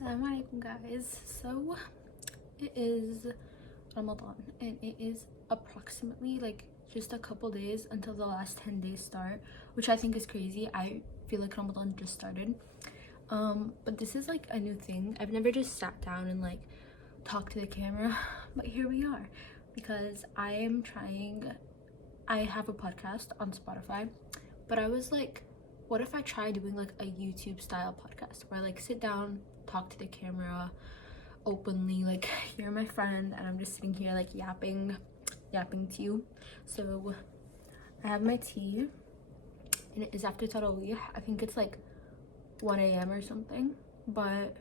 Assalamu alaikum guys. So it is Ramadan and it is approximately like just a couple days until the last 10 days start, which I think is crazy. I feel like Ramadan just started, but this is like a new thing. I've never just sat down and like talked to the camera, but here we are because I have a podcast on Spotify, but I was like, what if I try doing like a YouTube style podcast where I like sit down, talk to the camera openly, like you're my friend and I'm just sitting here like yapping to you. So I have my tea and it is after taraweeh. I think it's like 1 a.m. or something, but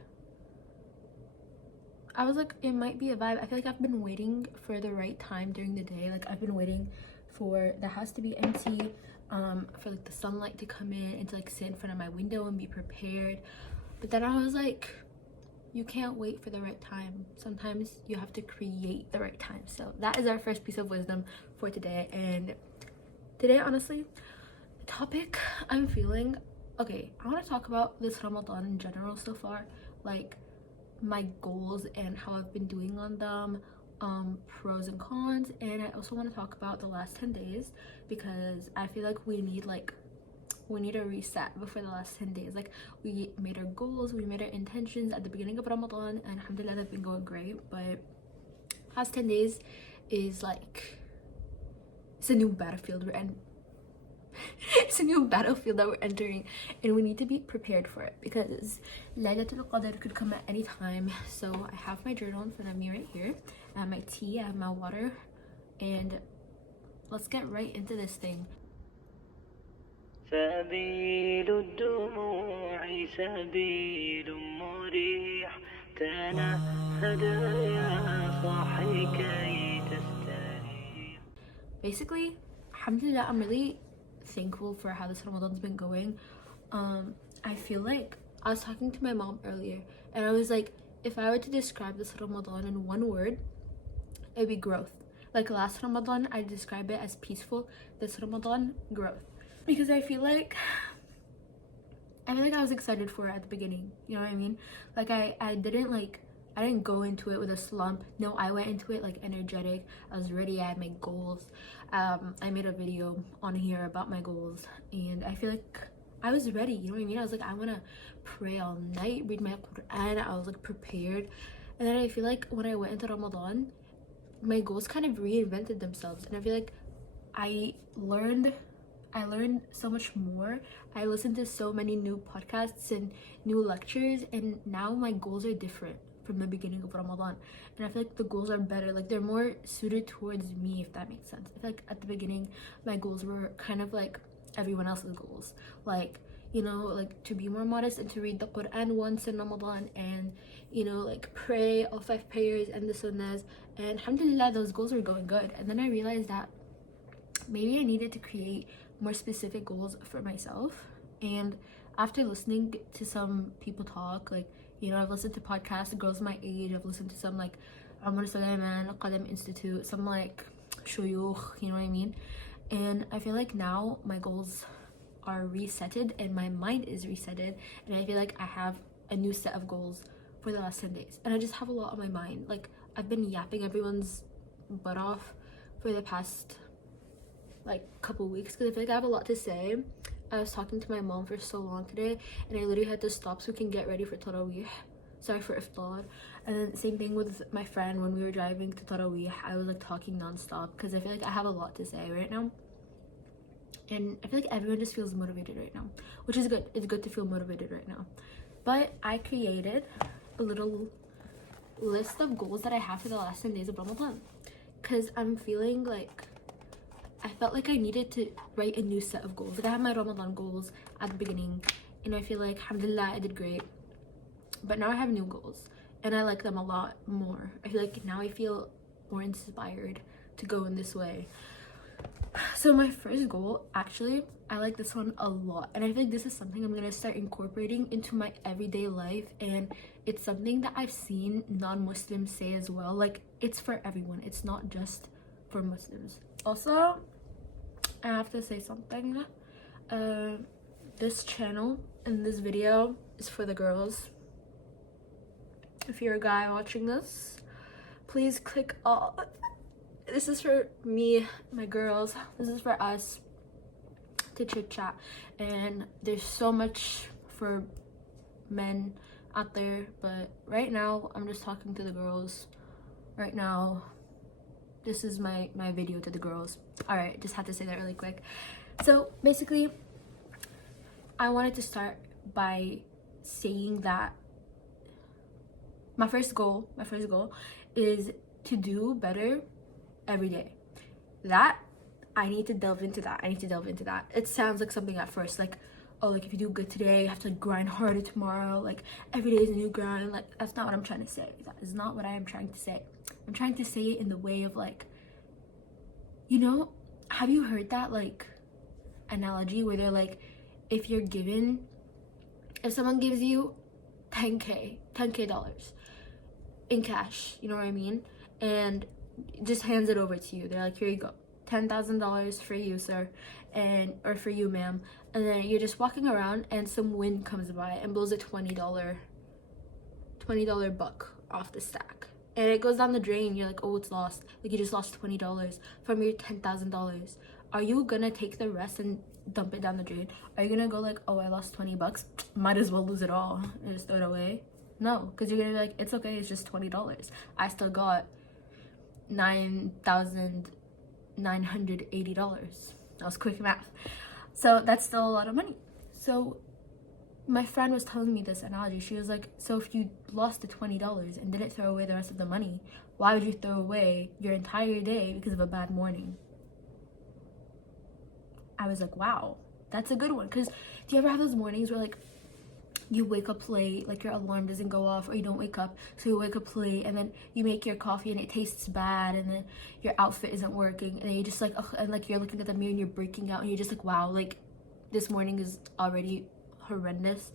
I was like, it might be a vibe. I feel like I've been waiting for the right time during the day. Like I've been waiting for the house to be empty, for like the sunlight to come in and to like sit in front of my window and be prepared. But then I was like, you can't wait for the right time. Sometimes you have to create the right time. So that is our first piece of wisdom for today. And today, honestly, the topic I'm feeling, okay, I want to talk about this Ramadan in general so far, like my goals and how I've been doing on them, pros and cons. And I also want to talk about the last 10 days because I feel like we need a reset before the last 10 days. Like we made our goals, we made our intentions at the beginning of Ramadan, and alhamdulillah they've been going great, but past 10 days is like, it's a new battlefield it's a new battlefield that we're entering, and we need to be prepared for it because Laylatul Qadr could come at any time. So I have my journal in front of me right here, I have my tea, I have my water, and let's get right into this thing. سبيل الدموع سبيل مريح تنهد يا صاحي كي تستريح. Basically, alhamdulillah, I'm really thankful for how this Ramadan's been going. I feel like I was talking to my mom earlier and I was like, if I were to describe this Ramadan in one word, it'd be growth. Like last Ramadan I described it as peaceful, this Ramadan, growth. Because I feel like I was excited for it at the beginning, you know what I mean? Like I didn't go into it with a slump. No, I went into it like energetic. I was ready, I had my goals. I made a video on here about my goals and I feel like I was ready, you know what I mean? I was like, I want to pray all night, read my Quran. I was like prepared. And then I feel like when I went into Ramadan, my goals kind of reinvented themselves, and I feel like I learned so much more. I listened to so many new podcasts and new lectures, and now my goals are different from the beginning of Ramadan, and I feel like the goals are better, like they're more suited towards me, if that makes sense. I feel like at the beginning my goals were kind of like everyone else's goals, like, you know, like to be more modest and to read the Quran once in Ramadan, and you know, like pray all 5 prayers and the sunnahs, and alhamdulillah those goals were going good. And then I realized that maybe I needed to create more specific goals for myself. And after listening to some people talk, like, you know, I've listened to podcasts, girls my age, I've listened to some like omar, suleiman, institute, some like shuyukh, you know what I mean? And I feel like now my goals are resetted and my mind is resetted, and I feel like I have a new set of goals for the last 10 days, and I just have a lot on my mind. Like I've been yapping everyone's butt off for the past like couple weeks because I feel like I have a lot to say. I was talking to my mom for so long today and I literally had to stop so we can get ready for taraweeh, sorry, for iftar. And then same thing with my friend, when we were driving to taraweeh I was like talking non-stop because I feel like I have a lot to say right now, and I feel like everyone just feels motivated right now, which is good. It's good to feel motivated right now. But I created a little list of goals that I have for the last 10 days of Ramadan because I'm feeling like I felt like I needed to write a new set of goals. Like I had my Ramadan goals at the beginning and I feel like alhamdulillah I did great, but now I have new goals and I like them a lot more. I feel like now I feel more inspired to go in this way. So my first goal, actually, I like this one a lot, and I feel like this is something I'm gonna start incorporating into my everyday life, and it's something that I've seen non-Muslims say as well. Like it's for everyone, it's not just for Muslims. Also, I have to say something. This channel and this video is for the girls. if you're a guy watching this, please click off. This is for me, my girls. This is for us to chit chat. And there's so much for men out there, but right now I'm just talking to the girls. Right now, this is my video to the girls. All right, just had to say that really quick. So basically, I wanted to start by saying that my first goal is to do better every day. That I need to delve into that. It sounds like something at first, like, oh, like if you do good today, you have to like grind harder tomorrow. Like every day is a new grind. Like that's not what I'm trying to say. That is not what I am trying to say. I'm trying to say it in the way of like, you know, have you heard that like analogy where they're like, if someone gives you $10K dollars in cash, you know what I mean, and just hands it over to you, they're like, here you go, $10,000 for you, sir, or for you, ma'am, and then you're just walking around and some wind comes by and blows a $20 buck off the stack, and it goes down the drain. You're like, oh, it's lost. Like you just lost $20 from your $10,000. Are you gonna take the rest and dump it down the drain? Are you gonna go like, oh, I lost 20 bucks, might as well lose it all and just throw it away? No, because you're gonna be like, it's okay, it's just $20. I still got $9,980. That was quick math. So that's still a lot of money. So my friend was telling me this analogy. She was like, so if you lost the $20 and didn't throw away the rest of the money, why would you throw away your entire day because of a bad morning? I was like, wow, that's a good one. Because do you ever have those mornings where like you wake up late, like your alarm doesn't go off, or you don't wake up, so you wake up late, and then you make your coffee and it tastes bad, and then your outfit isn't working, and then you're just like, ugh, and like you're looking at the mirror and you're breaking out, and you're just like, wow, like this morning is already horrendous,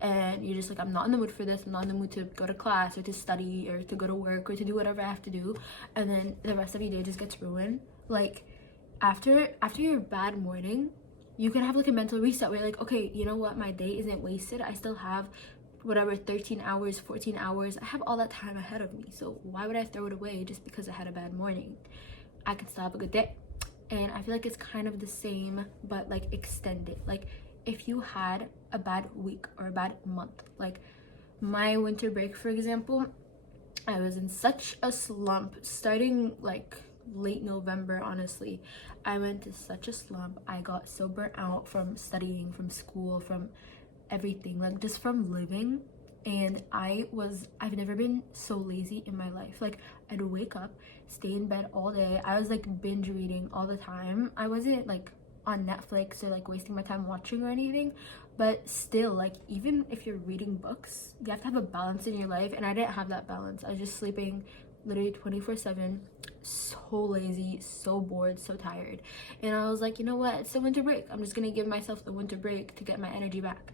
and you're just like, I'm not in the mood for this. I'm not in the mood to go to class or to study or to go to work or to do whatever I have to do, and then the rest of your day just gets ruined. Like after your bad morning, you can have like a mental reset where you're like, okay, you know what, my day isn't wasted. I still have whatever, 13 hours, 14 hours. I have all that time ahead of me, so why would I throw it away just because I had a bad morning? I can still have a good day. And I feel like it's kind of the same, but like extended. Like if you had a bad week or a bad month, like my winter break, for example, I was in such a slump starting like late November. Honestly, I went to such a slump. I got so burnt out from studying, from school, from everything, like just from living. And I've never been so lazy in my life. Like I'd wake up, stay in bed all day. I was like binge reading all the time. I wasn't like on Netflix or like wasting my time watching or anything, but still, like even if you're reading books, you have to have a balance in your life, and I didn't have that balance. I was just sleeping literally 24/7, so lazy, so bored, so tired. And I was like, you know what, it's the winter break. I'm just gonna give myself the winter break to get my energy back.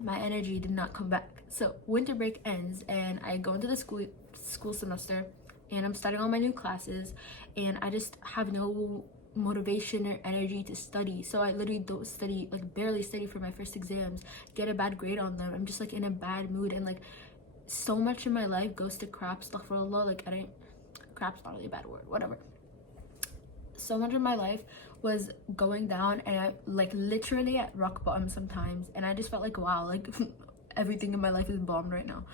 My energy did not come back. So winter break ends and I go into the school semester, and I'm starting all my new classes, and I just have no motivation or energy to study. So I literally don't study, like barely study for my first exams, get a bad grade on them. I'm just like in a bad mood, and like so much in my life goes to crap, astaghfirullah, like crap's not really a bad word, whatever. So much of my life was going down, and I like literally at rock bottom sometimes, and I just felt like, wow, like everything in my life is bombed right now.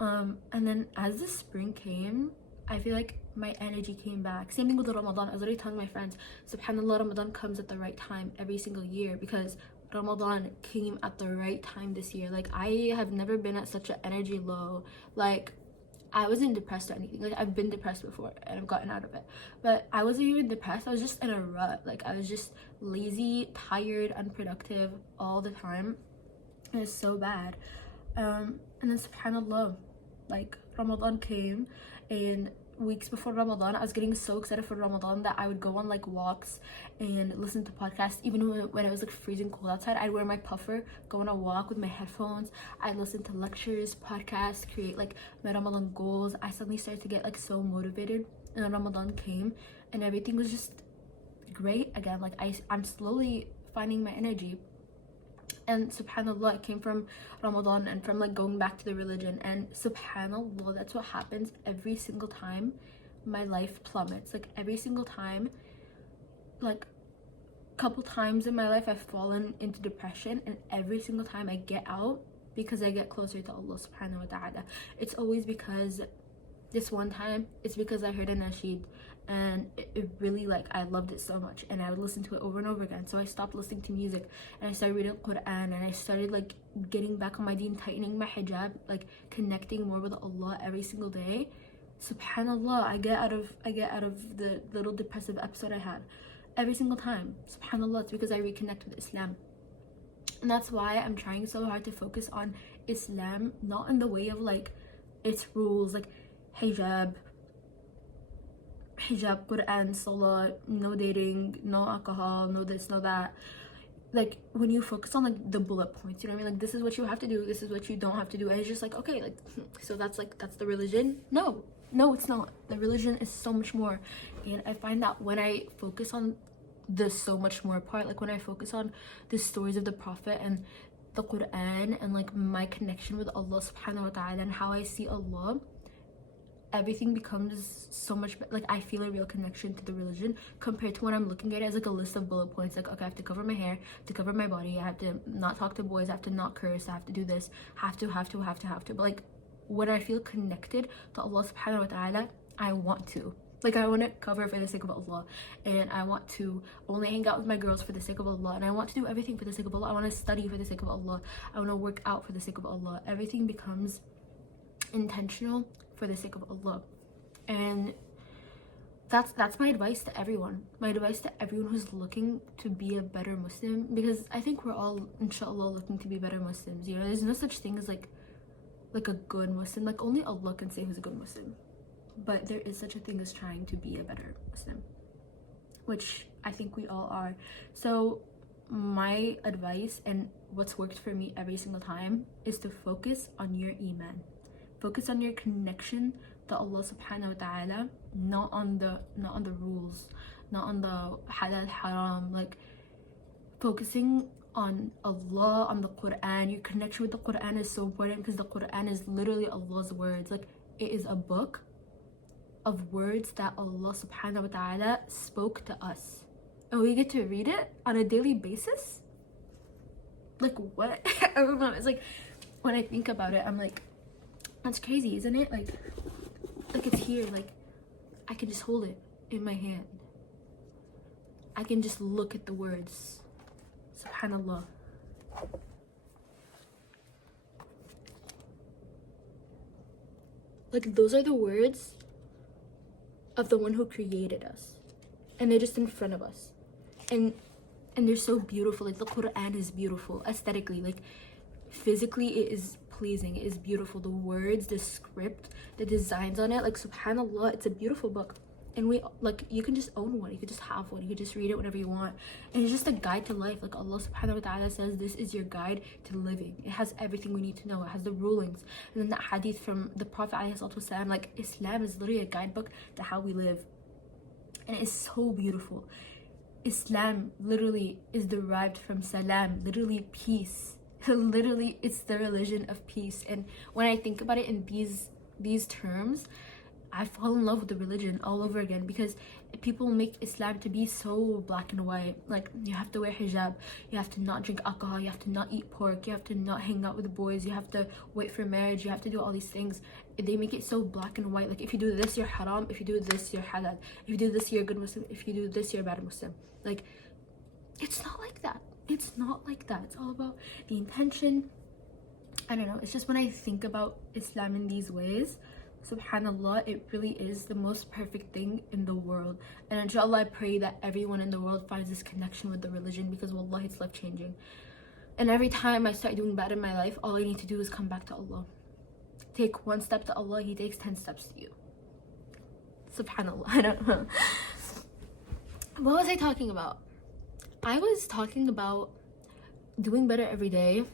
And then as the spring came, I feel like my energy came back. Same thing with Ramadan. I was literally telling my friends, subhanallah, Ramadan comes at the right time every single year, because Ramadan came at the right time this year. Like I have never been at such an energy low. Like I wasn't depressed or anything. Like I've been depressed before and I've gotten out of it, but I wasn't even depressed. I was just in a rut. Like I was just lazy, tired, unproductive all the time. It was so bad. And then subhanallah, like Ramadan came, and weeks before Ramadan, I was getting so excited for Ramadan that I would go on like walks and listen to podcasts. Even when it was like freezing cold outside, I'd wear my puffer, go on a walk with my headphones. I'd listen to lectures, podcasts, create like my Ramadan goals. I suddenly started to get like so motivated, and then Ramadan came and everything was just great again. Like I'm slowly finding my energy. And subhanallah, it came from Ramadan and from like going back to the religion. And subhanallah, that's what happens every single time my life plummets. Like every single time, like couple times in my life I've fallen into depression, and every single time I get out because I get closer to Allah subhanahu wa ta'ala. It's always because this one time, it's because I heard a nasheed, and it really, like, I loved it so much, and I would listen to it over and over again. So I stopped listening to music, and I started reading Quran, and I started like getting back on my deen, tightening my hijab, like connecting more with Allah every single day. Subhanallah, I get out of the little depressive episode I had every single time. Subhanallah, it's because I reconnect with Islam. And that's why I'm trying so hard to focus on Islam, not in the way of like its rules, like hijab, Quran, salah, no dating, no alcohol, no this, no that. Like when you focus on like the bullet points, you know what I mean? Like this is what you have to do, this is what you don't have to do. And it's just like, okay, like so that's the religion? No, it's not. The religion is so much more. And I find that when I focus on the so much more part, like when I focus on the stories of the Prophet and the Quran and like my connection with Allah subhanahu wa ta'ala and how I see Allah, everything becomes so much like I feel a real connection to the religion compared to when I'm looking at it as like a list of bullet points. Like, okay, I have to cover my hair, to cover my body, I have to not talk to boys, I have to not curse, I have to do this, have to. But like when I feel connected to Allah subhanahu wa ta'ala, I want to. Like I want to cover for the sake of Allah, and I want to only hang out with my girls for the sake of Allah, and I want to do everything for the sake of Allah. I want to study for the sake of Allah. I want to work out for the sake of Allah. Everything becomes intentional for the sake of Allah. And that's my advice to everyone. My advice to everyone who's looking to be a better Muslim, because I think we're all inshallah looking to be better Muslims. You know, there's no such thing as like a good Muslim. Like only Allah can say who's a good Muslim. But there is such a thing as trying to be a better Muslim, which I think we all are. So my advice and what's worked for me every single time is to focus on your iman. Focus on your connection to Allah subhanahu wa ta'ala, not on the rules, not on the halal haram. Like focusing on Allah, on the Quran. Your connection with the Quran is so important because the Quran is literally Allah's words. Like it is a book of words that Allah subhanahu wa ta'ala spoke to us, and we get to read it on a daily basis. Like what? I don't know. It's like when I think about it, I'm like, that's crazy, isn't it? Like it's here. Like I can just hold it in my hand. I can just look at the words. Subhanallah. Like those are the words of the one who created us, and they're just in front of us, and they're so beautiful. Like the Quran is beautiful aesthetically, like physically it is pleasing, it is beautiful. The words, the script, the designs on it, like subhanallah, it's a beautiful book. And we like, you can just own one, you could just have one, you could just read it whenever you want, and it's just a guide to life. Like Allah subhanahu wa ta'ala says this is your guide to living. It has everything we need to know. It has the rulings. And then that hadith from the Prophet ﷺ, like Islam is literally a guidebook to how we live, and it is so beautiful. Islam literally is derived from salam, literally peace. Literally it's the religion of peace. And when I think about it in these terms, I fall in love with the religion all over again, because people make Islam to be so black and white. Like you have to wear hijab, you have to not drink alcohol, you have to not eat pork, you have to not hang out with the boys, you have to wait for marriage, you have to do all these things. They make it so black and white. Like if you do this, you're haram. If you do this, you're halal. If you do this, you're a good Muslim. If you do this, you're a bad Muslim. Like it's not like that. It's not like that. It's all about the intention. I don't know. It's just when I think about Islam in these ways, subhanallah, it really is the most perfect thing in the world. And inshallah, I pray that everyone in the world finds this connection with the religion, because wallahi, it's life changing. And every time I start doing bad in my life, all I need to do is come back to Allah. Take one step to Allah, He takes 10 steps to you. Subhanallah. I don't know. What was I talking about? I was talking about doing better every day,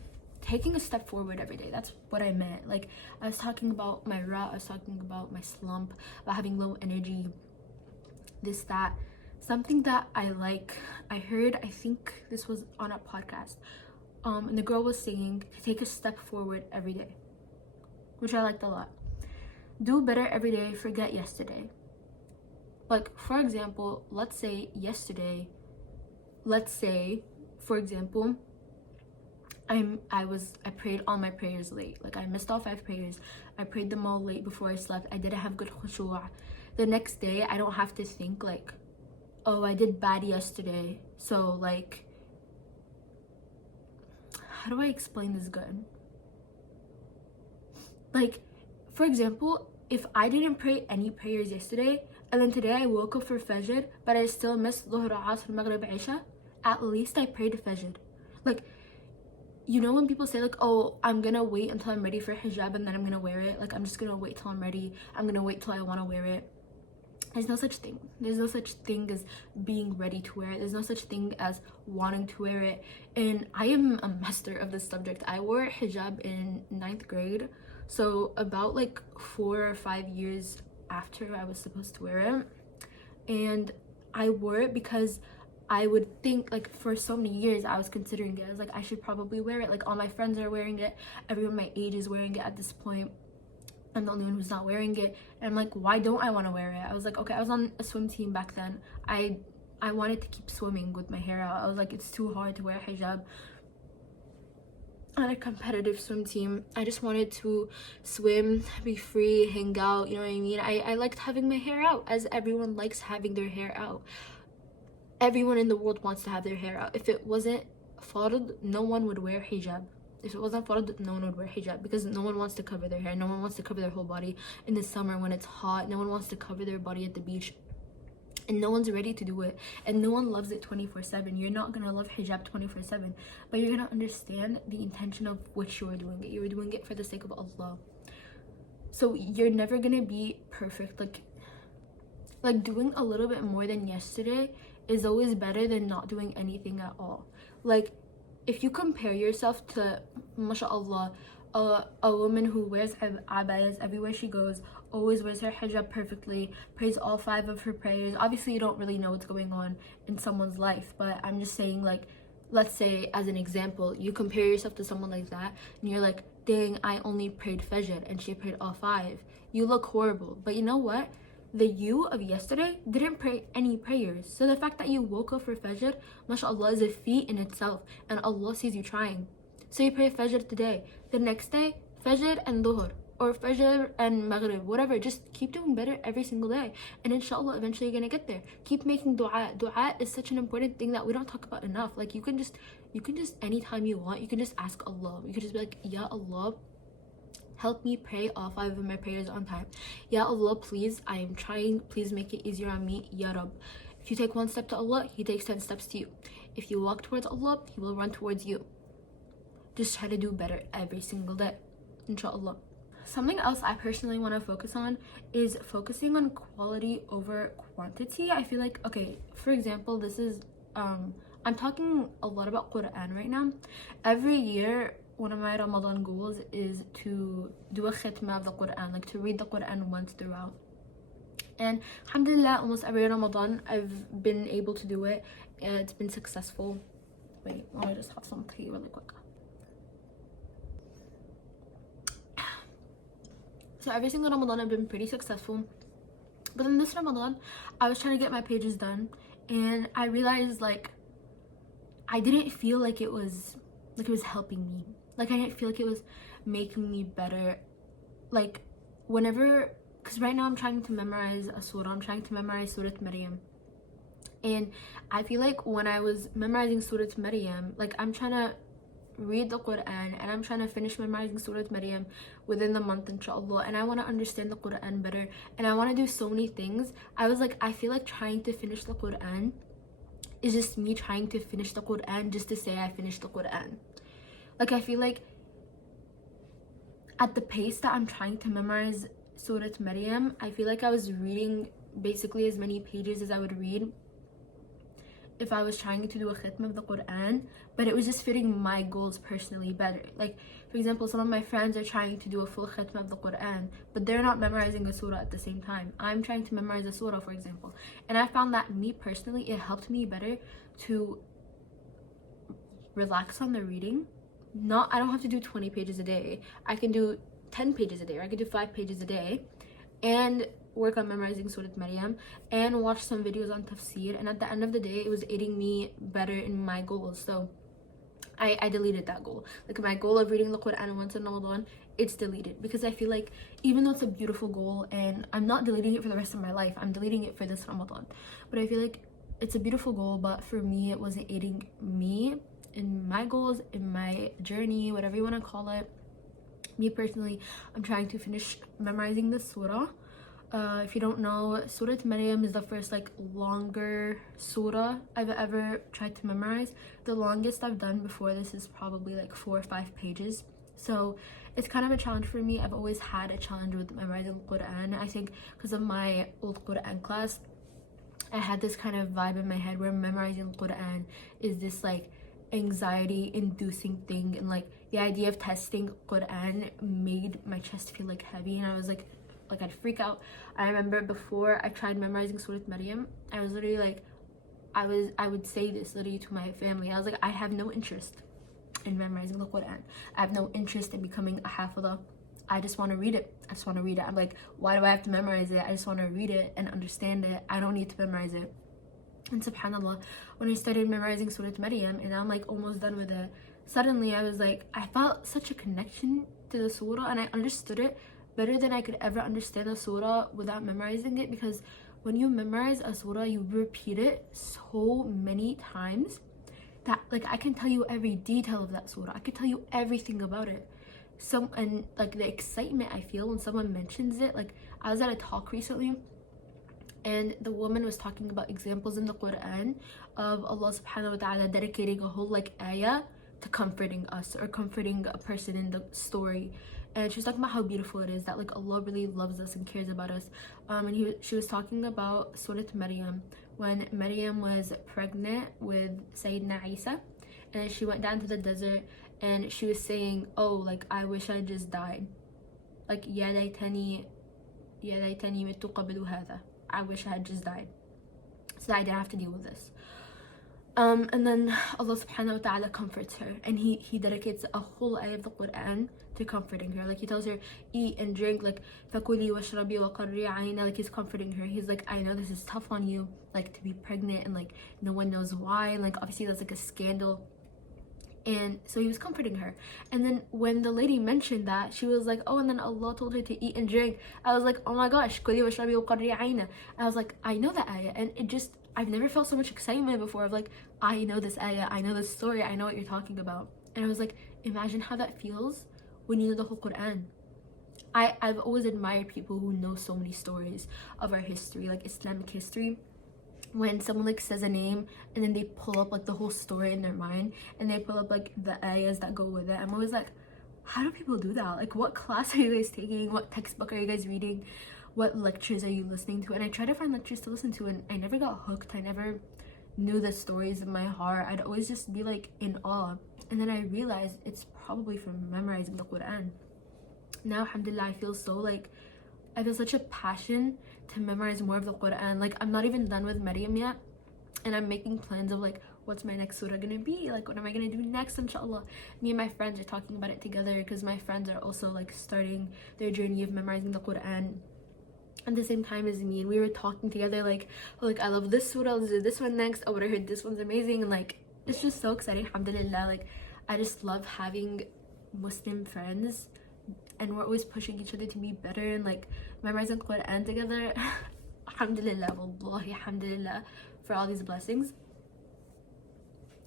taking a step forward every day. That's what I meant. Like I was talking about my rut, I was talking about my slump, about having low energy, this, that. Something that I like, I heard, I think this was on a podcast, and the girl was singing to take a step forward every day, which I liked a lot. Do better every day, forget yesterday. Like, for example, let's say, for example, I prayed all my prayers late. Like, I missed all 5 prayers. I prayed them all late before I slept. I didn't have good khushu'. The next day, I don't have to think like, oh, I did bad yesterday, so like, how do I explain this good? Like, for example, if I didn't pray any prayers yesterday, and then today I woke up for Fajr, but I still missed Dhuhr, Asr, Maghrib, Isha, at least I prayed Fajr. Like, you know when people say like, oh, I'm gonna wait until I'm ready for hijab and then I'm gonna wear it. Like, I'm just gonna wait till I'm ready. I'm gonna wait till I want to wear it. There's no such thing. There's no such thing as being ready to wear it. There's no such thing as wanting to wear it. And I am a master of this subject. I wore hijab in 9th grade. So about like 4 or 5 years after I was supposed to wear it. And I wore it because I would think, like, for so many years I was considering it. I was like, I should probably wear it. Like, all my friends are wearing it. Everyone my age is wearing it at this point. I'm the only one who's not wearing it. And I'm like, why don't I want to wear it? I was like, okay, I was on a swim team back then. I wanted to keep swimming with my hair out. I was like, it's too hard to wear hijab on a competitive swim team. I just wanted to swim, be free, hang out, you know what I mean? I liked having my hair out, as everyone likes having their hair out. Everyone in the world wants to have their hair out. If it wasn't fard, no one would wear hijab. If it wasn't fard, no one would wear hijab, because no one wants to cover their hair. No one wants to cover their whole body in the summer when it's hot. No one wants to cover their body at the beach. And no one's ready to do it. And no one loves it 24/7. You're not going to love hijab 24/7. But you're going to understand the intention of which you are doing it. You're doing it for the sake of Allah. So you're never going to be perfect. Like doing a little bit more than yesterday is always better than not doing anything at all. Like, if you compare yourself to, mashallah, a woman who wears abayas everywhere she goes, always wears her hijab perfectly, prays all 5 of her prayers. Obviously, you don't really know what's going on in someone's life, but I'm just saying, like, let's say, as an example, you compare yourself to someone like that, and you're like, dang, I only prayed Fajr, and she prayed all 5. You look horrible. But you know what? The you of yesterday didn't pray any prayers. So the fact that you woke up for Fajr, mashallah, is a feat in itself, and Allah sees you trying. So you pray Fajr today. The next day, Fajr and Dhuhr, or Fajr and Maghrib, whatever. Just keep doing better every single day, and inshallah, eventually you're gonna get there. Keep making dua. Dua is such an important thing that we don't talk about enough. Like, you can just anytime you want, you can just ask Allah. You can just be like, Ya Allah, help me pray all 5 of my prayers on time. Ya Allah, please, I am trying. Please make it easier on me. Ya Rab. If you take 1 step to Allah, He takes 10 steps to you. If you walk towards Allah, He will run towards you. Just try to do better every single day, inshallah. Something else I personally want to focus on is focusing on quality over quantity. I feel like, okay, for example, this is, I'm talking a lot about Quran right now. Every year, one of my Ramadan goals is to do a khitmah of the Quran, like to read the Quran once throughout. And alhamdulillah, almost every Ramadan I've been able to do it, and it's been successful. Wait, let me just have some tea really quick. So every single Ramadan I've been pretty successful. But then this Ramadan, I was trying to get my pages done, and I realized, like, I didn't feel like it was helping me. Like, I didn't feel like it was making me better. Like, whenever, because right now I'm trying to memorize a surah. I'm trying to memorize Surah Maryam. And I feel like when I was memorizing Surah Maryam, like, I'm trying to read the Quran, and I'm trying to finish memorizing Surah Maryam within the month, inshallah, and I want to understand the Quran better, and I want to do so many things. I was like, I feel like trying to finish the Quran is just me trying to finish the Quran just to say I finished the Quran. Like, I feel like at the pace that I'm trying to memorize Surah Maryam, I feel like I was reading basically as many pages as I would read if I was trying to do a khitmah of the Quran, but it was just fitting my goals personally better. Like, for example, some of my friends are trying to do a full khitmah of the Quran, but they're not memorizing a surah at the same time. I'm trying to memorize a surah, for example, and I found that me personally, it helped me better to relax on the reading I don't have to do 20 pages a day. I can do 10 pages a day, or I could do 5 pages a day and work on memorizing Surah Maryam and watch some videos on tafsir, and at the end of the day it was aiding me better in my goals. So I deleted that goal. Like my goal of reading the Quran once in Ramadan, it's deleted, because I feel like even though it's a beautiful goal, and I'm not deleting it for the rest of my life, I'm deleting it for this Ramadan, but I feel like it's a beautiful goal, but for me it wasn't aiding me in my goals, in my journey, whatever you want to call it. Me personally, I'm trying to finish memorizing this surah. If you don't know, Surah Maryam is the first like longer surah I've ever tried to memorize. The longest I've done before this is probably like 4 or 5 pages. So it's kind of a challenge for me. I've always had a challenge with memorizing the Quran. I think because of my old Quran class, I had this kind of vibe in my head where memorizing the Quran is this like anxiety inducing thing, and like the idea of testing Quran made my chest feel like heavy, and I was like I'd freak out. I remember before I tried memorizing Surah Maryam, I was literally like, I would say this literally to my family. I was like, I have no interest in memorizing the Quran. I have no interest in becoming a hafidah. I just want to read it. I just want to read it. I'm like, why do I have to memorize it? I just want to read it and understand it. I don't need to memorize it. And subhanallah, when I started memorizing Surah Maryam and I'm like almost done with it, suddenly I was like, I felt such a connection to the surah, and I understood it better than I could ever understand a surah without memorizing it. Because when you memorize a surah, you repeat it so many times that like I can tell you every detail of that surah. I could tell you everything about it. And like the excitement I feel when someone mentions it. Like I was at a talk recently, and the woman was talking about examples in the Quran of Allah subhanahu wa ta'ala dedicating a whole like ayah to comforting us or comforting a person in the story. And she was talking about how beautiful it is that like Allah really loves us and cares about us. And she was talking about Surah Maryam, when Maryam was pregnant with Sayyidina Isa, and she went down to the desert and she was saying, oh, like I wish I just died, like ya laytani mittu qablu hadha, I wish I had just died so that I didn't have to deal with this. And then Allah subhanahu wa ta'ala comforts her, and he dedicates a whole ayah of the Quran to comforting her. Like he tells her, eat and drink, like fakuli washrabi wa qarri ayna, like he's comforting her. He's like, I know this is tough on you, like to be pregnant, and like no one knows why, and like obviously that's like a scandal. And so he was comforting her. And then when the lady mentioned that, she was like, oh, and then Allah told her to eat and drink. I was like, oh my gosh, kuli washrabi wa qarri ayna. I was like, I know that ayah, and it just, I've never felt so much excitement before of like, I know this ayah, I know this story, I know what you're talking about. And I was like, imagine how that feels when you know the whole Quran. I've always admired people who know so many stories of our history, like Islamic history. When someone like says a name and then they pull up like the whole story in their mind, and they pull up like the ayahs that go with it, I'm always like, how do people do that? Like what class are you guys taking? What textbook are you guys reading? What lectures are you listening to? And I tried to find lectures to listen to, and I never got hooked. I never knew the stories in my heart. I'd always just be like in awe. And then I realized it's probably from memorizing the Quran. Now alhamdulillah, I feel such a passion to memorize more of the Quran. Like I'm not even done with Maryam yet, and I'm making plans of like, what's my next surah gonna be, like what am I gonna do next, inshallah. Me and my friends are talking about it together, because my friends are also like starting their journey of memorizing the Quran at the same time as me, and we were talking together like, oh, like I love this surah, let's do this one next. Oh, but I heard this one's amazing, and like it's just so exciting, alhamdulillah. Like I just love having Muslim friends, and we're always pushing each other to be better and like memorizing Quran together. Alhamdulillah, wallahi, alhamdulillah for all these blessings.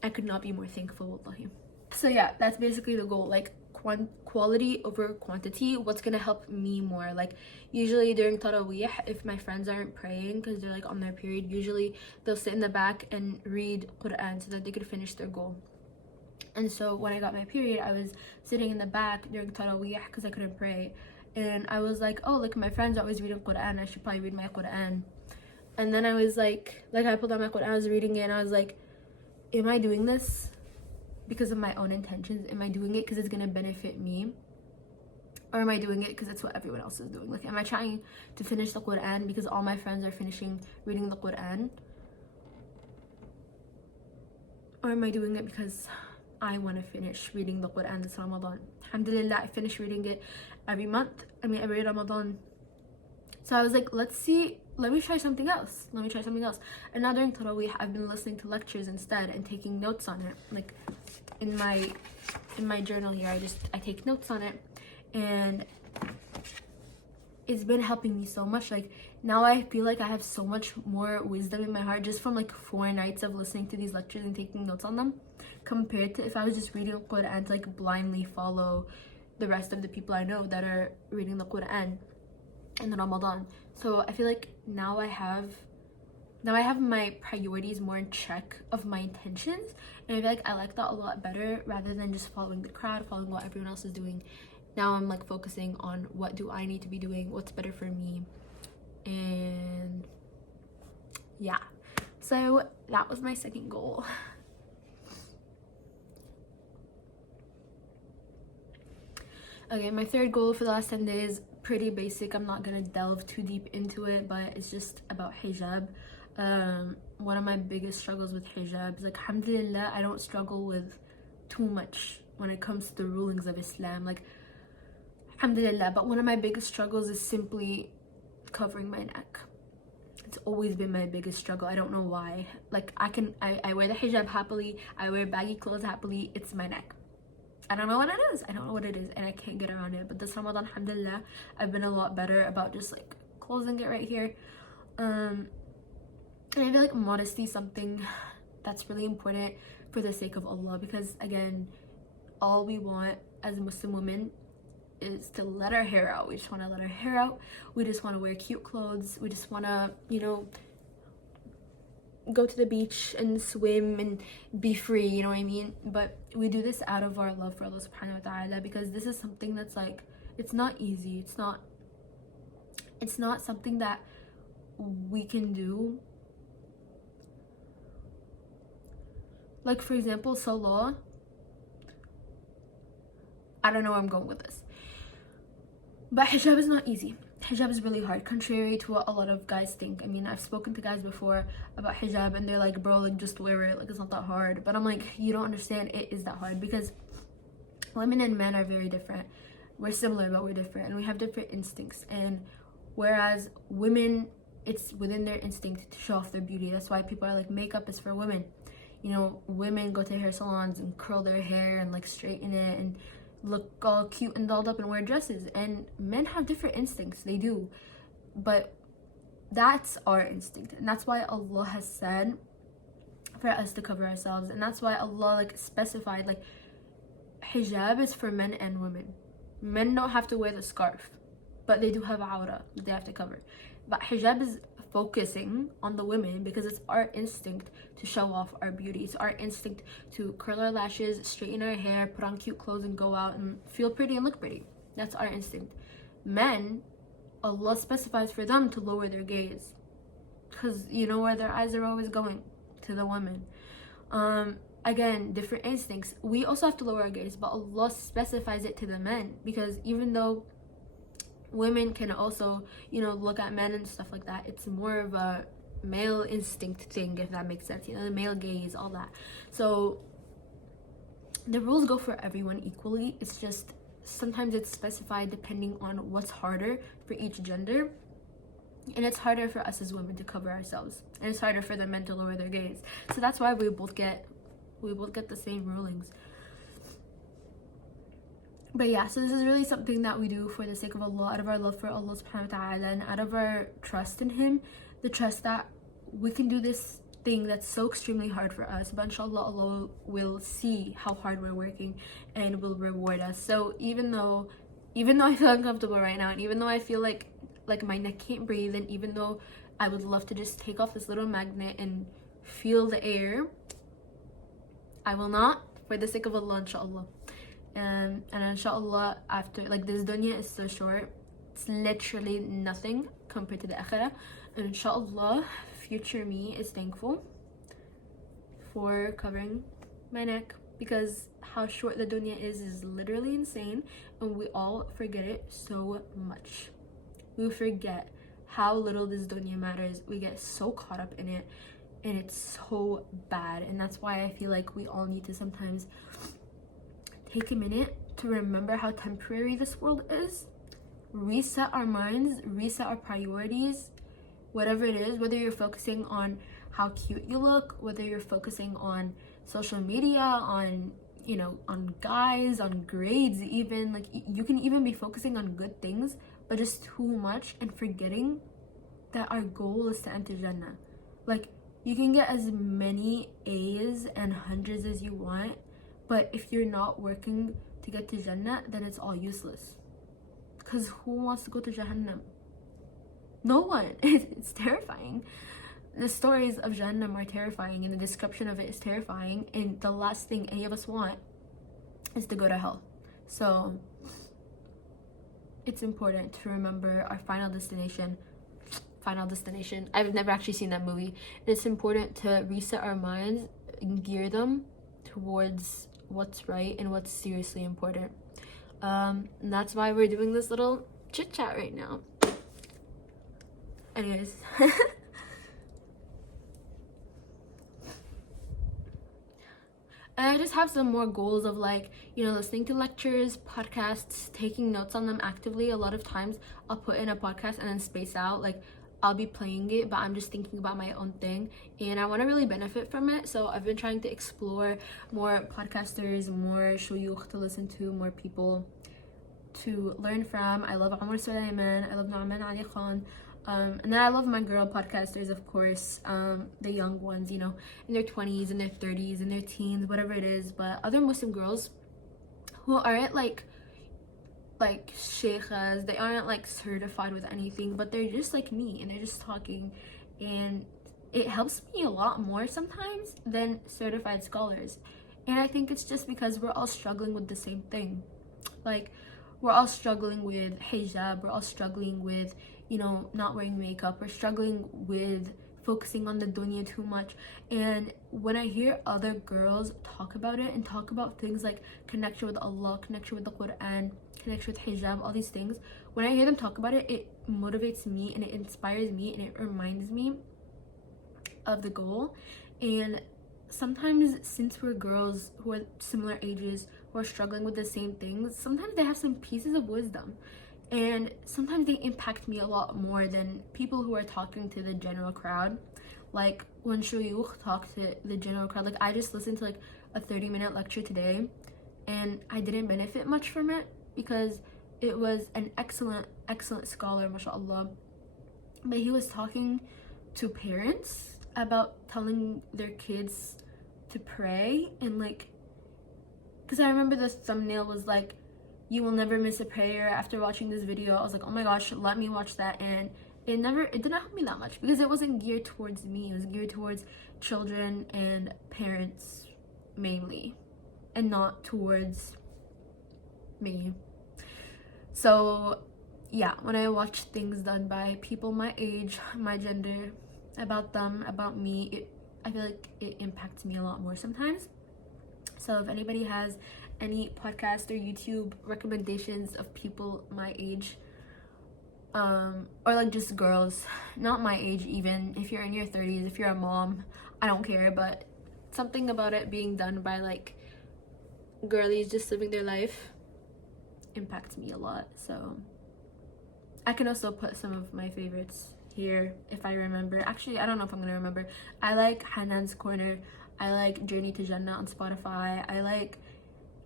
I could not be more thankful, wallahi. So yeah, that's basically the goal, like quality over quantity. What's gonna help me more, like usually during taraweeh, if my friends aren't praying because they're like on their period, usually they'll sit in the back and read Quran so that they could finish their goal. And so when I got my period, I was sitting in the back during taraweeh because I couldn't pray, and I was like, oh, look, my friends are always reading Quran, I should probably read my Quran. And then I was like I pulled out my Quran, I was reading it, and I was like, am I doing this because of my own intentions? Am I doing it because it's gonna benefit me? Or am I doing it because it's what everyone else is doing? Like, am I trying to finish the Quran because all my friends are finishing reading the Quran? Or am I doing it because I want to finish reading the Quran this Ramadan. Alhamdulillah, I finish reading it every month. Every Ramadan. So I was like, let me try something else. And now during taraweeh, I've been listening to lectures instead and taking notes on it. Like in my journal here, I take notes on it, and it's been helping me so much. Like now I feel like I have so much more wisdom in my heart just from like 4 nights of listening to these lectures and taking notes on them, compared to if I was just reading the Quran to like blindly follow the rest of the people I know that are reading the Quran in Ramadan. So I feel like now I have my priorities more in check of my intentions, and I feel like I like that a lot better rather than just following the crowd, following what everyone else is doing. Now I'm like focusing on what do I need to be doing, what's better for me. And yeah, so that was my second goal. Okay, my third goal for the last 10 days, pretty basic. I'm not gonna delve too deep into it, but it's just about hijab. One of my biggest struggles with hijab is like, alhamdulillah, I don't struggle with too much when it comes to the rulings of Islam, like alhamdulillah, but one of my biggest struggles is simply covering my neck. It's always been my biggest struggle. I don't know why. Like I wear the hijab happily, I wear baggy clothes happily, it's my neck. I don't know what it is, and I can't get around it. But this Ramadan, alhamdulillah, I've been a lot better about just like closing it right here. And I feel like modesty is something that's really important for the sake of Allah, because again, all we want as Muslim women is to let our hair out. We just want to let our hair out. We just want to wear cute clothes. We just want to, you know, go to the beach and swim and be free, you know what I mean? But we do this out of our love for Allah subhanahu wa ta'ala, because this is something that's like, it's not easy. It's not something that we can do. Like for example, salah, I don't know where I'm going with this, but hijab is not easy. Hijab is really hard, contrary to what a lot of guys think. I mean, I've spoken to guys before about hijab and they're like, bro, like just wear it, like it's not that hard. But I'm like, you don't understand, it is that hard, because women and men are very different. We're similar, but we're different, and we have different instincts. And whereas women, it's within their instinct to show off their beauty. That's why people are like, makeup is for women. You know, women go to hair salons and curl their hair and like straighten it and look all cute and dolled up and wear dresses. And men have different instincts, they do, but that's our instinct, and that's why Allah has said for us to cover ourselves. And that's why Allah like specified like hijab is for men and women. Men don't have to wear the scarf, but they do have awra they have to cover. But hijab is focusing on the women because it's our instinct to show off our beauty. It's our instinct to curl our lashes, straighten our hair, put on cute clothes, and go out and feel pretty and look pretty. That's our instinct. Men, Allah specifies for them to lower their gaze, because you know where their eyes are always going, to the women. Again, different instincts. We also have to lower our gaze, but Allah specifies it to the men, because even though women can also, you know, look at men and stuff like that, it's more of a male instinct thing, if that makes sense, you know, the male gaze, all that. So the rules go for everyone equally. It's just sometimes it's specified depending on what's harder for each gender, and it's harder for us as women to cover ourselves, and it's harder for the men to lower their gaze. So that's why we both get the same rulings. But yeah, so this is really something that we do for the sake of Allah, out of our love for Allah subhanahu wa ta'ala, and out of our trust in Him, the trust that we can do this thing that's so extremely hard for us, but inshallah Allah will see how hard we're working and will reward us. So even though I feel uncomfortable right now, and even though I feel like my neck can't breathe, and even though I would love to just take off this little magnet and feel the air, I will not, for the sake of Allah, inshallah. And inshallah, after, like, this dunya is so short, it's literally nothing compared to the akhirah. And inshallah, future me is thankful for covering my neck, because how short the dunya is literally insane, and we all forget it so much. We forget how little this dunya matters. We get so caught up in it, and it's so bad. And that's why I feel like we all need to sometimes take a minute to remember how temporary this world is, reset our minds, reset our priorities, whatever it is, whether you're focusing on how cute you look, whether you're focusing on social media, on, you know, on guys, on grades, even like you can even be focusing on good things, but just too much and forgetting that our goal is to enter Jannah. Like, you can get as many A's and hundreds as you want, but if you're not working to get to Jannah, then it's all useless. Because who wants to go to Jahannam? No one. It's terrifying. The stories of Jahannam are terrifying, and the description of it is terrifying, and the last thing any of us want is to go to hell. So it's important to remember our final destination. I've never actually seen that movie. It's important to reset our minds and gear them towards what's right and what's seriously important. And that's why we're doing this little chit chat right now. Anyways. And I just have some more goals of, like, you know, listening to lectures, podcasts, taking notes on them actively. A lot of times I'll put in a podcast and then space out. Like, I'll be playing it, but I'm just thinking about my own thing, and I want to really benefit from it. So I've been trying to explore more podcasters, more shuyukh to listen to, more people to learn from. I love Omar, Suleiman, I love Nouman, and then I love my girl podcasters, of course, the young ones, you know, in their 20s, in their 30s, in their teens, whatever it is. But other Muslim girls who aren't like sheikhas, they aren't like certified with anything, but they're just like me, and they're just talking, and it helps me a lot more sometimes than certified scholars. And I think it's just because we're all struggling with the same thing. Like, we're all struggling with hijab, we're all struggling with, you know, not wearing makeup, we're struggling with focusing on the dunya too much. And when I hear other girls talk about it and talk about things like connection with Allah, connection with the Quran, connection with hijab, all these things, when I hear them talk about it, it motivates me and it inspires me and it reminds me of the goal. And sometimes, since we're girls who are similar ages, who are struggling with the same things, sometimes they have some pieces of wisdom, and sometimes they impact me a lot more than people who are talking to the general crowd. Like, when shuyukh talk to the general crowd, like, I just listened to like a 30-minute lecture today, and I didn't benefit much from it because it was an excellent scholar, mashallah, but he was talking to parents about telling their kids to pray. And like, because I remember the thumbnail was like, you will never miss a prayer. After watching this video, I was like, oh my gosh, let me watch that. And it didn't help me that much because it wasn't geared towards me. It was geared towards children and parents mainly, and not towards me. So yeah, when I watch things done by people my age, my gender, about them, about me, I feel like it impacts me a lot more sometimes. So if anybody has any podcast or YouTube recommendations of people my age, or like just girls, not my age even, if you're in your 30s, if you're a mom, I don't care, but something about it being done by like girlies just living their life impacts me a lot. So I can also put some of my favorites here if I remember. Actually, I don't know if I'm gonna remember. I like Hanan's Corner, I like Journey to Jannah on Spotify, I like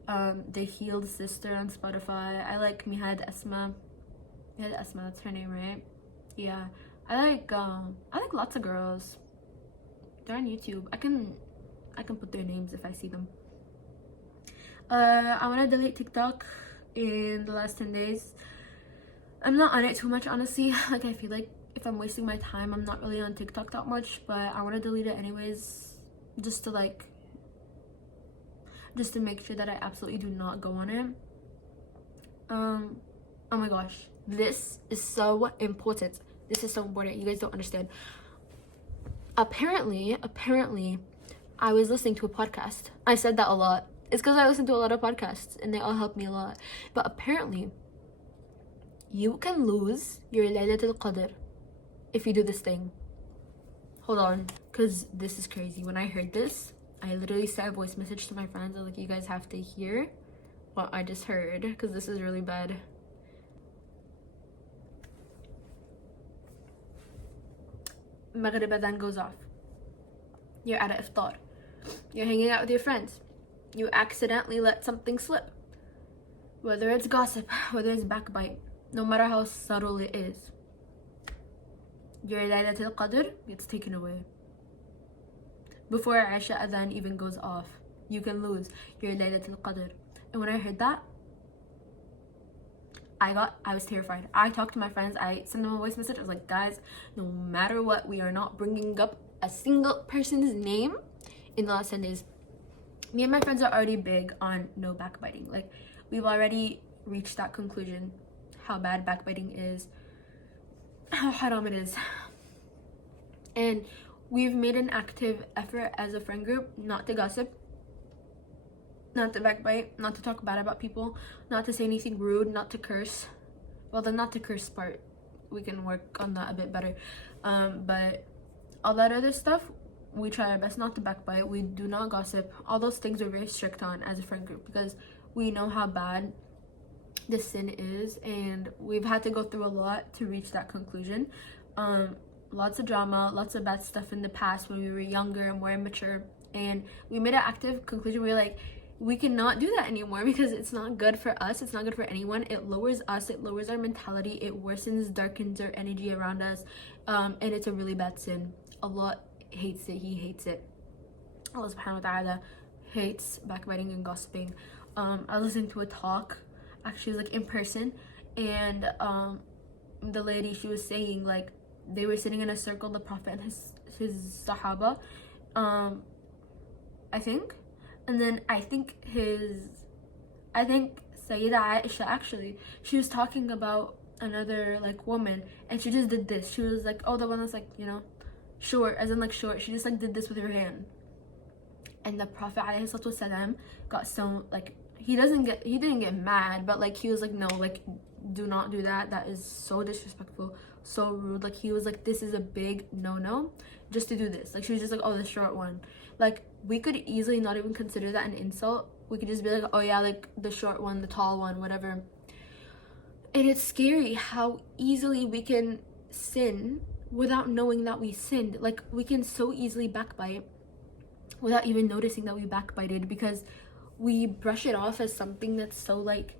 The Healed Sister on Spotify, I like mihed Asma, that's her name, right? Yeah, I like lots of girls. They're on YouTube. I can put their names if I see them. I want to delete TikTok in the last 10 days. I'm not on it too much, honestly. Like, I feel like if I'm wasting my time, I'm not really on TikTok that much, but I want to delete it anyways, just to make sure that I absolutely do not go on it. Oh my gosh, this is so important. This is so important. You guys don't understand. Apparently, I was listening to a podcast. I said that a lot. It's because I listen to a lot of podcasts and they all help me a lot. But apparently, you can lose your Laylatul Qadr if you do this thing. hold on, because this is crazy. When I heard this, I literally sent a voice message to my friends. I was like, you guys have to hear what I just heard, because this is really bad. Maghrib adhan goes off. You're at an iftar. You're hanging out with your friends. You accidentally let something slip. Whether it's gossip, whether it's backbite, no matter how subtle it is, your Laylatul Qadr gets taken away. Before Isha adhan even goes off, you can lose your Laylatul Qadr. And when I heard that, I was terrified. I talked to my friends. I sent them a voice message. I was like, guys, no matter what, we are not bringing up a single person's name in the last 10 days. Me and my friends are already big on no backbiting. Like, we've already reached that conclusion, how bad backbiting is, how haram it is. And we've made an active effort as a friend group not to gossip, not to backbite, not to talk bad about people, not to say anything rude, not to curse. Well, the not to curse part, we can work on that a bit better. But all that other stuff, we try our best not to backbite. We do not gossip. All those things we're very strict on as a friend group, because we know how bad this sin is, and we've had to go through a lot to reach that conclusion. Lots of drama, lots of bad stuff in the past when we were younger and more immature, and we made an active conclusion. We were like, we cannot do that anymore, because it's not good for us, it's not good for anyone. It lowers us, it lowers our mentality, it worsens, darkens our energy around us, and it's a really bad sin. Allah hates it. He hates it. Allah subhanahu wa ta'ala hates backbiting and gossiping. I was listening to a talk, actually, like in person, and the lady, she was saying, like, they were sitting in a circle, the Prophet and his Sahaba, I think, and then I think Sayyida Aisha, actually, she was talking about another, like, woman, and she just did this. She was like, oh, the one that's, like, you know, short, as in, like, short. She just, like, did this with her hand. And the Prophet ﷺ got so, like, he didn't get mad, but, like, he was like, no, like, do not do that. That is so disrespectful, so rude. Like, he was like, this is a big no just to do this. Like, she was just like, oh, the short one. Like, we could easily not even consider that an insult. We could just be like, oh yeah, like, the short one, the tall one, whatever. And it's scary how easily we can sin without knowing that we sinned. Like, we can so easily backbite without even noticing that we backbited, because we brush it off as something that's so, like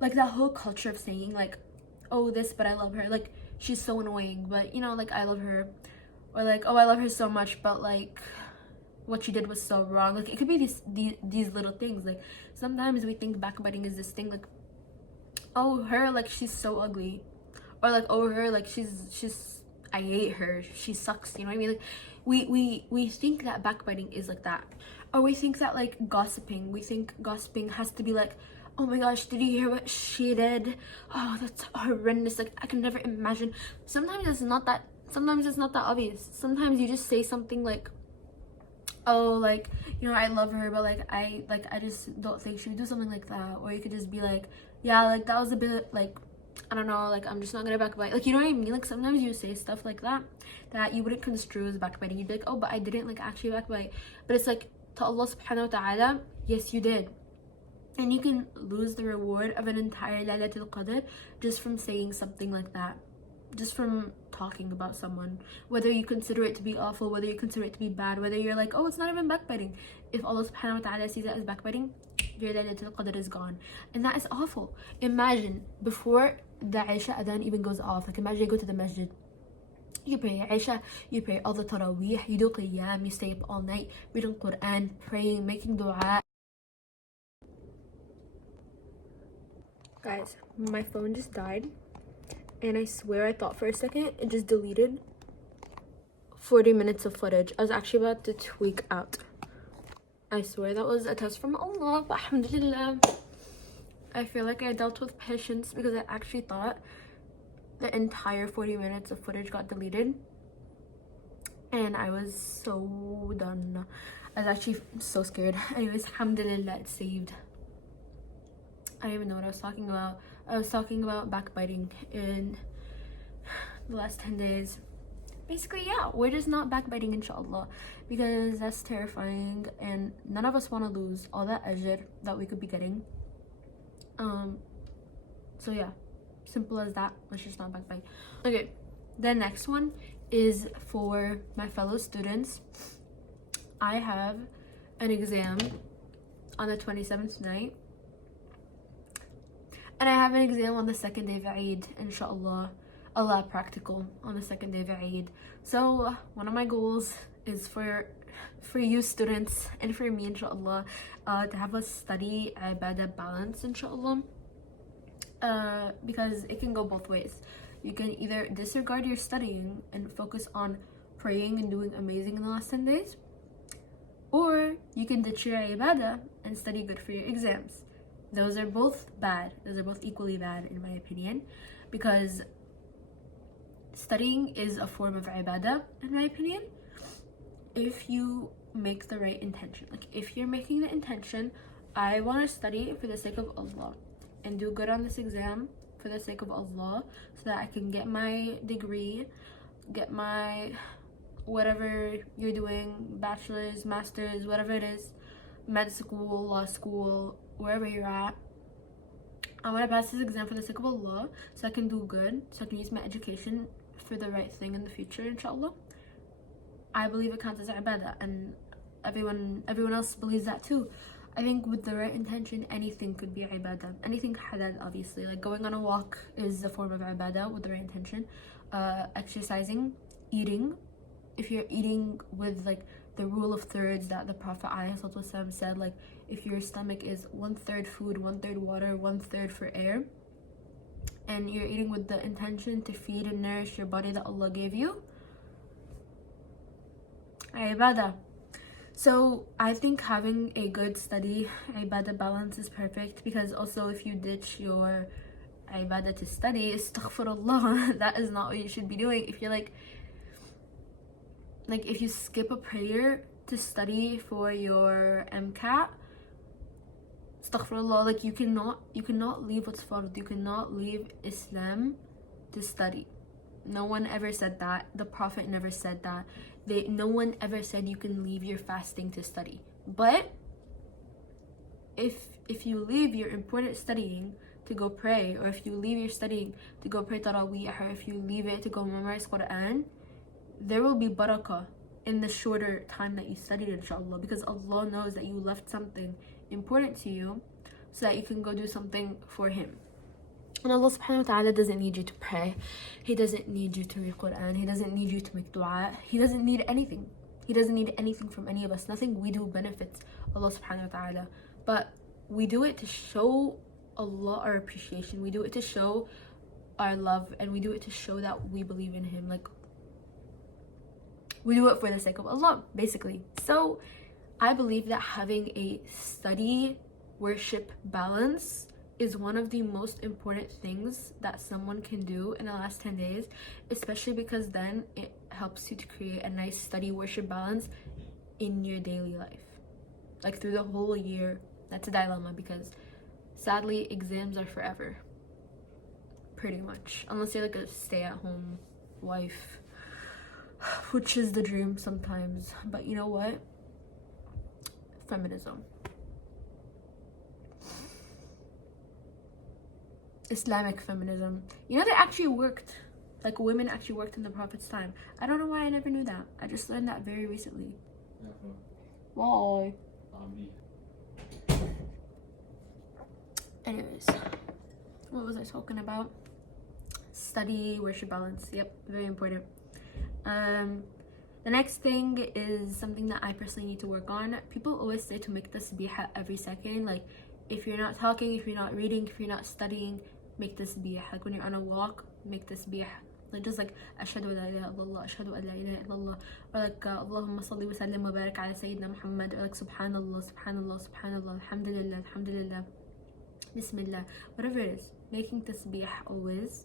that whole culture of saying, like, oh, this, but I love her, like, she's so annoying, but, you know, like, I love her. Or, like, oh, I love her so much, but, like, what she did was so wrong. Like, it could be these little things. Like, sometimes we think backbiting is this thing, like, oh, her, like, she's so ugly, or, like, oh, her, like, she's I hate her, she sucks, you know what I mean? Like, we think that backbiting is like that. Or we think that, like, we think gossiping has to be like, oh my gosh, did you hear what she did? Oh, that's horrendous, like, I can never imagine. Sometimes it's not that obvious. Sometimes you just say something like, oh, like, you know, I love her, but, like, I just don't think she would do something like that. Or you could just be like, yeah, like, that was a bit, like, I don't know, like, I'm just not gonna backbite. Like, you know what I mean? Like, sometimes you say stuff like that you wouldn't construe as backbiting. You'd be like, oh, but I didn't, like, actually backbite. But it's like, to Allah subhanahu wa ta'ala, yes, you did. And you can lose the reward of an entire Laylatul Qadr just from saying something like that, just from talking about someone, whether you consider it to be awful, whether you consider it to be bad, whether you're like, oh, it's not even backbiting. If Allah subhanahu wa ta'ala sees it as backbiting, your Laylatul Qadr is gone. And that is awful. Imagine, before the Isha adhan even goes off, like, imagine you go to the masjid, you pray Isha, you pray all the taraweeh, you do qiyam, you stay up all night reading Quran, praying, making dua. Guys, my phone just died, and I swear I thought for a second it just deleted 40 minutes of footage. I was actually about to tweak out. I swear that was a test from Allah, but alhamdulillah. I feel like I dealt with patience, because I actually thought the entire 40 minutes of footage got deleted, and I was so done. I was actually so scared. Anyways, alhamdulillah, it's saved. I don't even know what I was talking about. I was talking about backbiting in the last 10 days. basically, yeah, we're just not backbiting, inshallah, because that's terrifying and none of us want to lose all that ajr that we could be getting. So yeah, simple as that. Let's just not backbite. Okay, the next one is for my fellow students. I have an exam on the 27th night, and I have an exam on the second day of Eid, inshallah, a lab practical on the second day of Eid. So one of my goals is for you students and for me, inshallah, to have a study ibadah balance, inshallah, because it can go both ways. You can either disregard your studying and focus on praying and doing amazing in the last 10 days, or you can ditch your ibadah and study good for your exams. Those are both bad. Those are both equally bad in my opinion, because studying is a form of ibadah in my opinion if you make the right intention. Like if you're making the intention, I want to study for the sake of Allah and do good on this exam for the sake of Allah so that I can get my degree, get my whatever you're doing, bachelor's, master's, whatever it is, med school, law school, wherever you're at. I want to pass this exam for the sake of Allah so I can do good, so I can use my education for the right thing in the future, inshallah. I believe it counts as ibadah, and everyone else believes that too. I think with the right intention, anything could be ibadah. Anything halal, obviously. Like going on a walk is a form of ibadah with the right intention. Exercising, eating. If you're eating with like the rule of thirds that the Prophet ﷺ said, like if your stomach is 1/3 food, 1/3 water, 1/3 for air, and you're eating with the intention to feed and nourish your body that Allah gave you, ibadah. So I think having a good study ibadah balance is perfect, because also if you ditch your ibadah to study, astaghfirullah, that is not what you should be doing. If you're like if you skip a prayer to study for your MCAT, astaghfirullah, like you cannot leave what's fard. You cannot leave Islam to study. No one ever said that. The Prophet never said that. No one ever said you can leave your fasting to study. But if you leave your important studying to go pray, or if you leave your studying to go pray taraweeh, or if you leave it to go memorize Quran, there will be barakah in the shorter time that you studied, inshallah, because Allah knows that you left something important to you so that you can go do something for Him. And Allah subhanahu wa ta'ala doesn't need you to pray. He doesn't need you to read Quran. He doesn't need you to make dua. He doesn't need anything. He doesn't need anything from any of us. Nothing we do benefits Allah subhanahu wa ta'ala. But we do it to show Allah our appreciation. We do it to show our love, and we do it to show that we believe in Him. Like, we do it for the sake of Allah, basically. So I believe that having a study worship balance is one of the most important things that someone can do in the last 10 days, especially because then it helps you to create a nice study worship balance in your daily life, like through the whole year. That's a dilemma, because sadly exams are forever, pretty much, unless you're like a stay-at-home wife, which is the dream sometimes. But you know what, feminism, Islamic feminism, you know, they actually worked. Like women actually worked in the Prophet's time. I don't know why I never knew that. I just learned that very recently. Why? Anyways, what was I talking about? Study, worship balance. Yep, very important. The next thing is something that I personally need to work on. People always say to make tasbih every second. Like if you're not talking, if you're not reading, if you're not studying, make tasbih. Like when you're on a walk, make tasbih. Like just like ashhadu an la ilaha illallah, ashhadu an la ilaha illallah, or like Allahumma salli wa sallim wa barik ala sayyidina Muhammad, or like subhanallah, subhanallah, subhanallah, alhamdulillah, alhamdulillah, bismillah, whatever it is. Making tasbih always,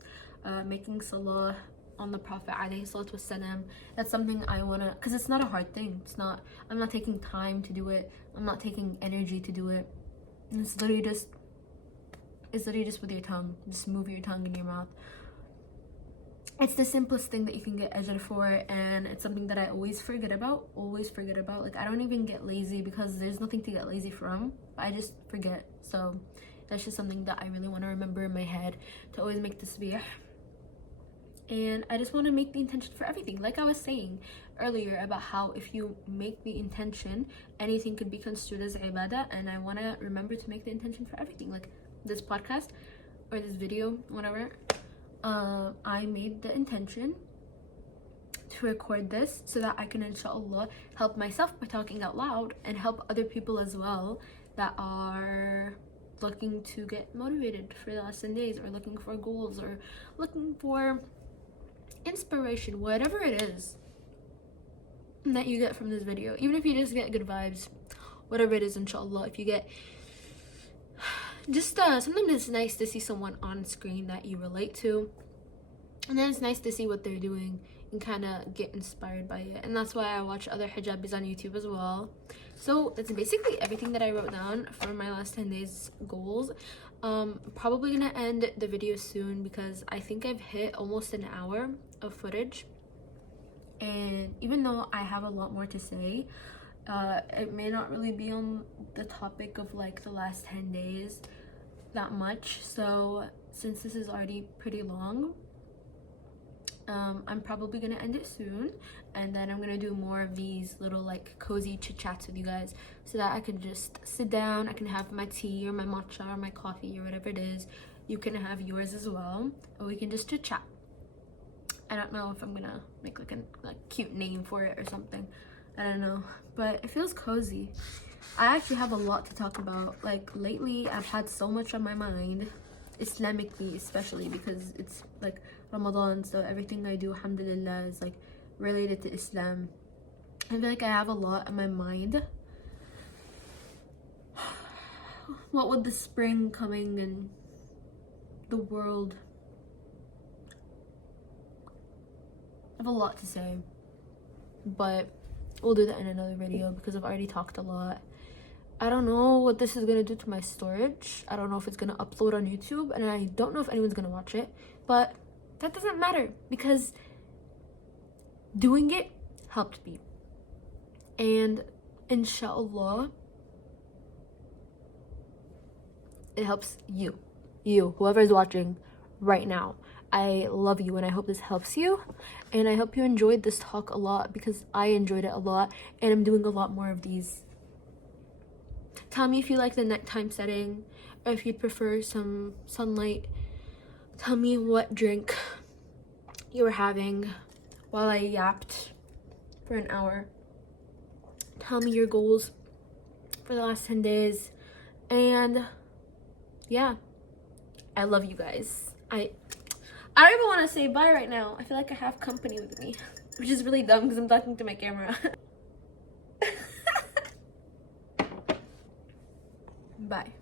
making salah on the Prophet alayhi salatu wassalam. That's something I wanna, because it's not a hard thing. I'm not taking time to do it. I'm not taking energy to do it. It's literally just with your tongue. Just move your tongue in your mouth. it's the simplest thing that you can get ajr for, and it's something that I always forget about. Like, I don't even get lazy because there's nothing to get lazy from, but I just forget. So that's just something that I really want to remember in my head, to always make tasbih. And I just want to make the intention for everything, like I was saying earlier about how if you make the intention, anything could be construed as ibadah. And I want to remember to make the intention for everything, like this podcast or this video, whatever. I made the intention to record this so that I can, inshallah, help myself by talking out loud, and help other people as well that are looking to get motivated for the last 10 days, or looking for goals, or looking for inspiration, whatever it is that you get from this video. Even if you just get good vibes, whatever it is, inshallah, if you get just sometimes it's nice to see someone on screen that you relate to, and then it's nice to see what they're doing and kind of get inspired by it. And that's why I watch other hijabis on YouTube as well. So that's basically everything that I wrote down for my last 10 days goals. Probably gonna end the video soon because I think I've hit almost an hour of footage, and even though I have a lot more to say, it may not really be on the topic of like the last 10 days that much. So since this is already pretty long, I'm probably gonna end it soon, and then I'm gonna do more of these little like cozy chit chats with you guys, so that I can just sit down, I can have my tea or my matcha or my coffee or whatever it is. You can have yours as well, or we can just chit chat. I don't know if I'm gonna make like a cute name for it or something, I don't know, but it feels cozy. I actually have a lot to talk about. Like lately I've had so much on my mind, Islamically especially, because it's like Ramadan, so everything I do, alhamdulillah, is like related to Islam. I feel like I have a lot on my mind. What with the spring coming and the world, I have a lot to say, but we'll do that in another video because I've already talked a lot. I don't know what this is gonna do to my storage. I don't know if it's gonna upload on YouTube, and I don't know if anyone's gonna watch it, but that doesn't matter because doing it helped me. And inshallah, it helps you, whoever is watching right now. I love you, and I hope this helps you, and I hope you enjoyed this talk a lot, because I enjoyed it a lot, and I'm doing a lot more of these. Tell me if you like the nighttime setting, or if you prefer some sunlight. Tell me what drink you were having while I yapped for an hour. Tell me your goals for the last 10 days. And yeah, I love you guys. I don't even want to say bye right now. I feel like I have company with me, which is really dumb because I'm talking to my camera. Bye.